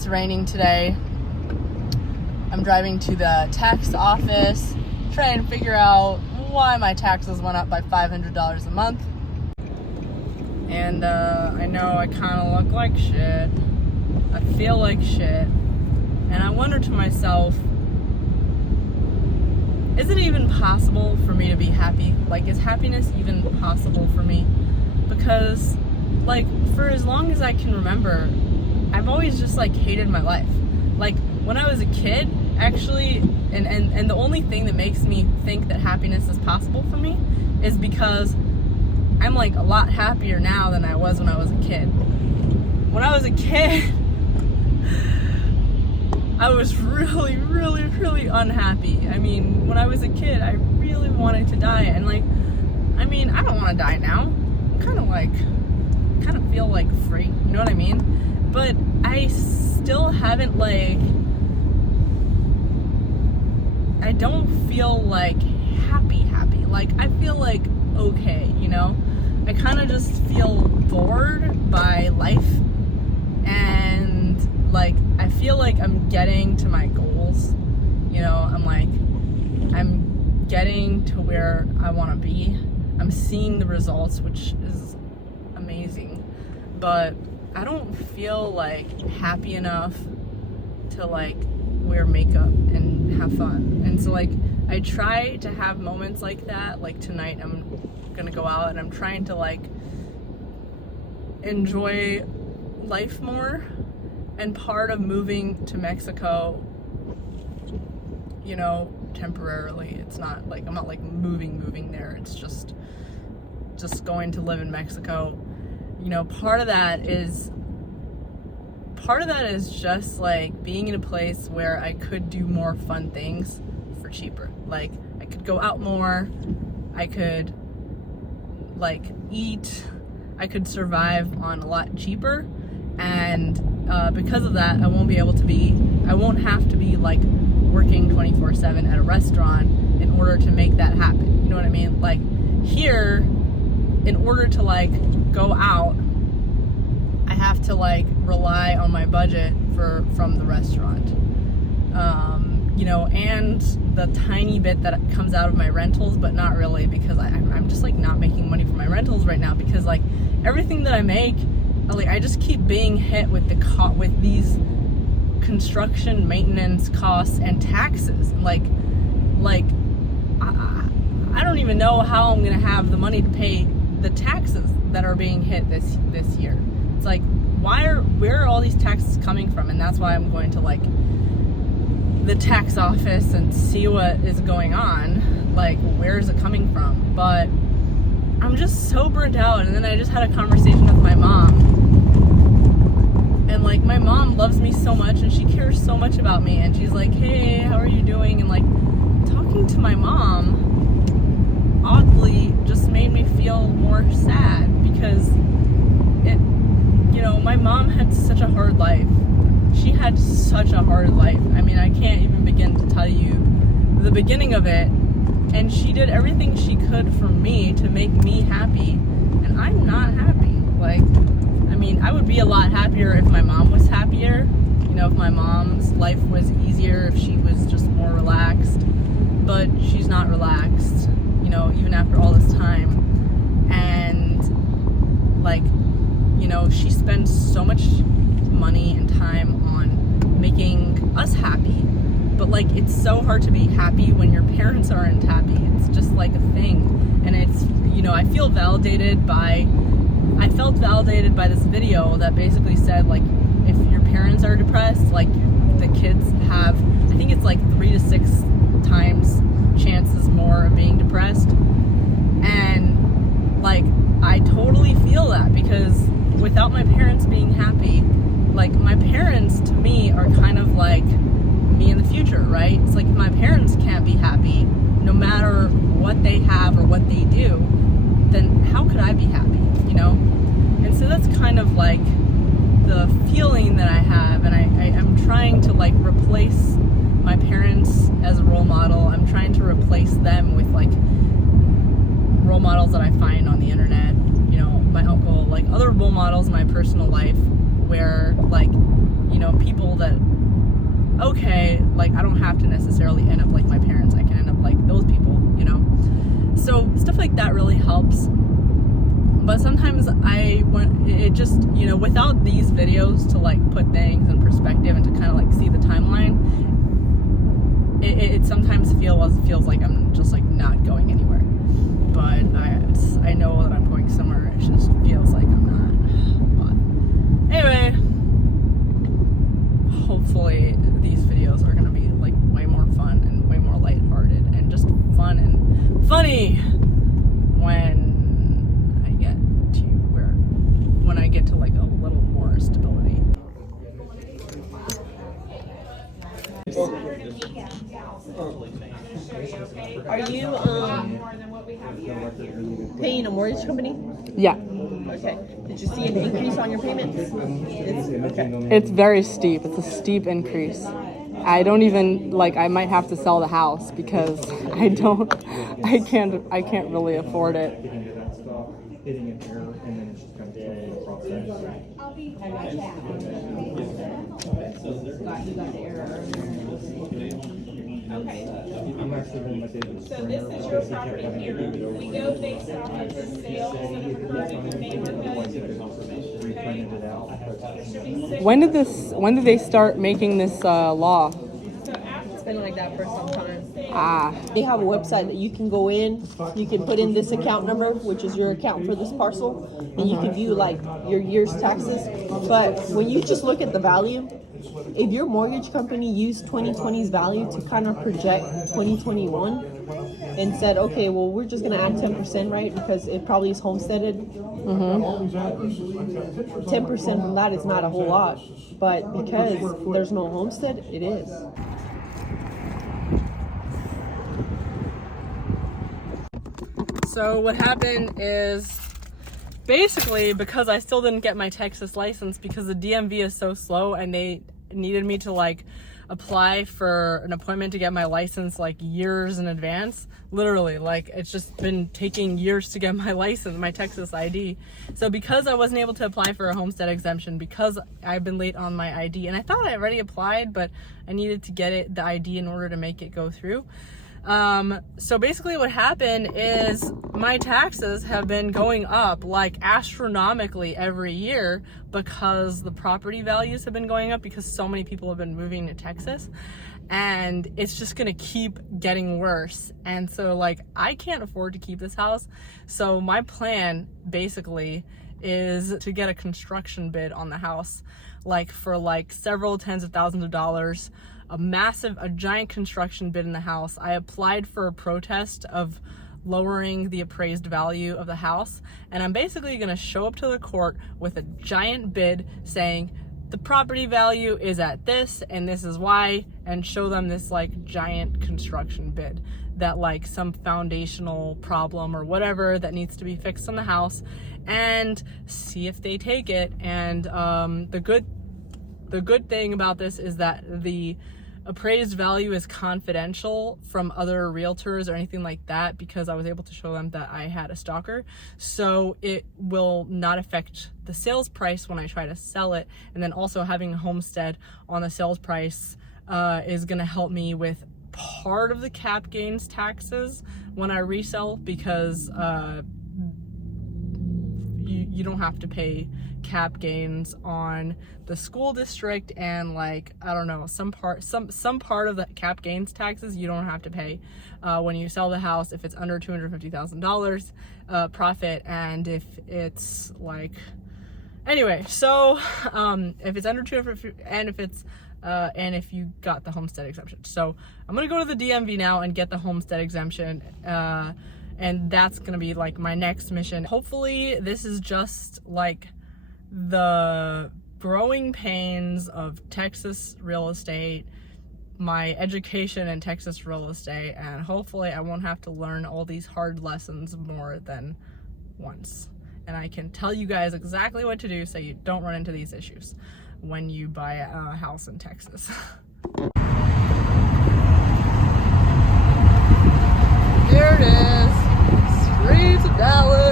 It's raining today. I'm driving to the tax office, trying to figure out why my taxes went up by $500 a month. And I know I kind of look like shit. I feel like shit. And I wonder to myself, is it even possible for me to be happy? Like, is happiness even possible for me? Because, like, for as long as I can remember, I've always just, like, hated my life. Like, when I was a kid, actually, and the only thing that makes me think that happiness is possible for me is because I'm, like, a lot happier now than I was when I was a kid. When I was a kid, I was really, really, really unhappy. I mean, when I was a kid, I really wanted to die. And, like, I mean, I don't want to die now. I'm kind of feel, like, free. You know what I mean? But I still haven't, like, I don't feel, like, happy. Like, I feel, like, okay, you know? I kind of just feel bored by life. And, like, I feel like I'm getting to my goals, you know, I'm getting to where I want to be. I'm seeing the results, which is amazing, but I don't feel like happy enough to, like, wear makeup and have fun. And so, like, I try to have moments like that. Like, tonight I'm gonna go out and I'm trying to, like, enjoy life more. And part of moving to Mexico, you know, temporarily, it's not like, I'm not like moving there. It's just going to live in Mexico. You know, part of that is just, like, being in a place where I could do more fun things for cheaper. Like, I could go out more, I could, like, eat, I could survive on a lot cheaper. And because of that, I won't have to be, like, working 24/7 at a restaurant in order to make that happen. You know what I mean? Like, here, in order to, like, go out, I have to, like, rely on my budget from the restaurant. You know, and the tiny bit that comes out of my rentals, but not really, because I'm just, like, not making money from my rentals right now, because, like, everything that I make, like, I just keep being hit with with these construction maintenance costs and taxes. Like I don't even know how I'm gonna have the money to pay the taxes that are being hit this year. It's like, where are all these taxes coming from? And that's why I'm going to, like, the tax office and see what is going on. Like, where is it coming from? But I'm just so burnt out. And then I just had a conversation with my mom. And, like, my mom loves me so much and she cares so much about me. And she's like, hey, how are you doing? And, like, talking to my mom oddly just made me feel more sad, because you know, my mom had such a hard life. She had such a hard life. I mean, I can't even begin to tell you the beginning of it. And she did everything she could for me to make me happy. And I'm not happy. Like, I mean, I would be a lot happier if my mom was happier. You know, if my mom's life was easier, if she was just more relaxed. But she's not relaxed, you know, even after all this time. And, like, you know, she spends so much money and time on making us happy. But, like, it's so hard to be happy when your parents aren't happy. It's just, like, a thing. And it's, you know, I felt validated by this video that basically said, like, if your parents are depressed, like, the kids have, I think it's like 3 to 6 times chances more of being depressed. And, like, I totally feel that, because without my parents being happy, like, my parents to me are kind of like me in the future, right? It's like, if my parents can't be happy, no matter what they have or what they do, then how could I be happy, you know? And so that's kind of, like, the feeling that I have, and I'm trying to, like, replace my parents as a role model. I'm trying to replace them with, like, role models that I find on the internet, you know, my uncle, like, other role models in my personal life where, like, you know, people that, okay, like I don't have to necessarily end up like my parents, I can end up like those people, you know. So stuff like that really helps. But sometimes it just, you know, without these videos to like put things in perspective and to kind of like see the timeline, it sometimes feels like I'm just like not going anywhere. But I know that I'm going somewhere. It just feels like I'm not. But anyway, hopefully these videos are gonna be like way more fun and way more lighthearted and just fun and funny when I get to like a little more stability. Are you paying a mortgage company? Yeah. Okay. Did you see an increase on your payments? It's very steep. It's a steep increase. I don't even like. I might have to sell the house because I can't really afford it. Hitting an error and then it's just kind of the process. I'm actually doing my daily. So this is your property here. We go based off of the sales and the current neighborhood. When did they start making this law? It's been like that for some time. Ah. They have a website that you can go in, you can put in this account number, which is your account for this parcel, and you can view like your year's taxes. But when you just look at the value, if your mortgage company used 2020's value to kind of project 2021 and said, okay, well, we're just going to add 10%, right? Because it probably is homesteaded. 10% from that is not a whole lot, but because there's no homestead, it is. So what happened is basically because I still didn't get my Texas license because the DMV is so slow and they needed me to like apply for an appointment to get my license like years in advance. Literally, like it's just been taking years to get my license, my Texas ID. So because I wasn't able to apply for a homestead exemption, because I've been late on my ID, and I thought I already applied, but I needed to get the ID in order to make it go through. So basically what happened is my taxes have been going up like astronomically every year because the property values have been going up because so many people have been moving to Texas, and it's just gonna keep getting worse. And so like I can't afford to keep this house. So my plan basically is to get a construction bid on the house, like for like several tens of thousands of dollars. A giant construction bid in the house. I applied for a protest of lowering the appraised value of the house, and I'm basically gonna show up to the court with a giant bid saying the property value is at this and this is why, and show them this like giant construction bid that like some foundational problem or whatever that needs to be fixed on the house, and see if they take it. And the good thing about this is that the appraised value is confidential from other realtors or anything like that, because I was able to show them that I had a stalker. So it will not affect the sales price when I try to sell it. And then also having a homestead on the sales price is gonna help me with part of the cap gains taxes when I resell, because you don't have to pay cap gains on the school district, and like I don't know, some part of the cap gains taxes you don't have to pay when you sell the house if it's under $250,000 profit. And if it's like, anyway, so if it's under 250, and if you got the homestead exemption. So I'm gonna go to the DMV now and get the homestead exemption, and that's gonna be like my next mission. Hopefully this is just like the growing pains of Texas real estate, my education in Texas real estate, and hopefully I won't have to learn all these hard lessons more than once. And I can tell you guys exactly what to do so you don't run into these issues when you buy a house in Texas. Here it is, streets of Dallas.